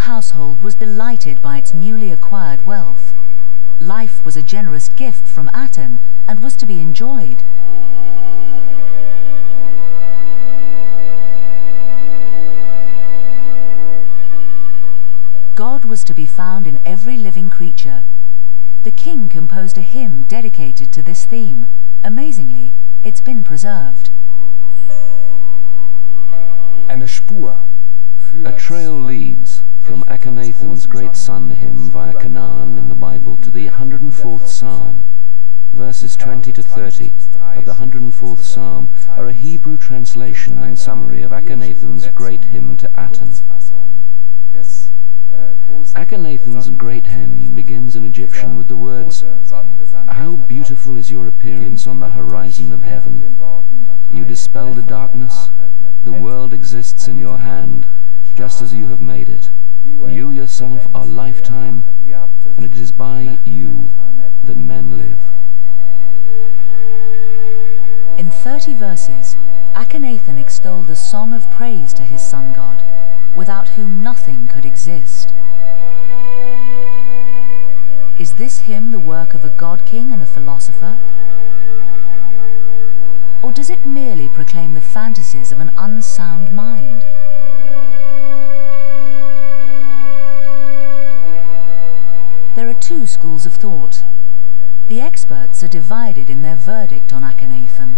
household was delighted by its newly acquired wealth. Life was a generous gift from Aten and was to be enjoyed. God was to be found in every living creature. The king composed a hymn dedicated to this theme. Amazingly, it's been preserved. A trail leads from Akhenaton's great sun hymn via Canaan in the Bible to the 104th Psalm. Verses 20 to 30 of the 104th Psalm are a Hebrew translation and summary of Akhenaton's great hymn to Aten. Akhenaton's great hymn begins in Egyptian with the words, "How beautiful is your appearance on the horizon of heaven. You dispel the darkness. The world exists in your hand, just as you have made it. You yourself are lifetime, and it is by you that men live." In 30 verses, Akhenaton extolled a song of praise to his sun god, without whom nothing could exist. Is this hymn the work of a god-king and a philosopher? Or does it merely proclaim the fantasies of an unsound mind? There are two schools of thought. The experts are divided in their verdict on Akhenaton.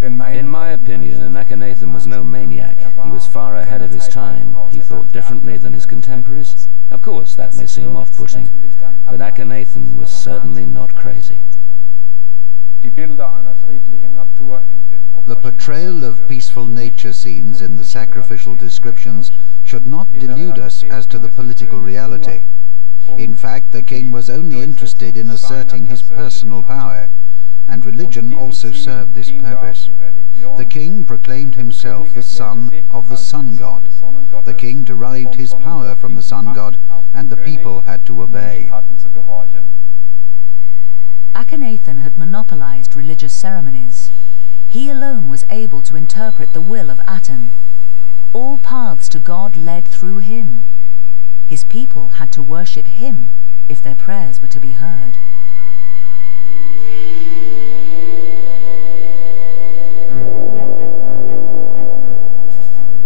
In my opinion, Akhenaton was no maniac. He was far ahead of his time. He thought differently than his contemporaries. Of course, that may seem off-putting, but Akhenaton was certainly not crazy. The portrayal of peaceful nature scenes in the sacrificial descriptions should not delude us as to the political reality. In fact, the king was only interested in asserting his personal power, and religion also served this purpose. The king proclaimed himself the son of the sun god. The king derived his power from the sun god, and the people had to obey. Akhenaton had monopolized religious ceremonies. He alone was able to interpret the will of Aten. All paths to God led through him. His people had to worship him if their prayers were to be heard.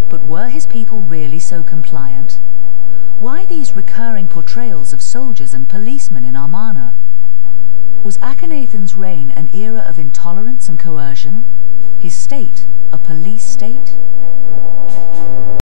But were his people really so compliant? Why these recurring portrayals of soldiers and policemen in Amarna? Was Akhenaton's reign an era of intolerance and coercion? His state a police state?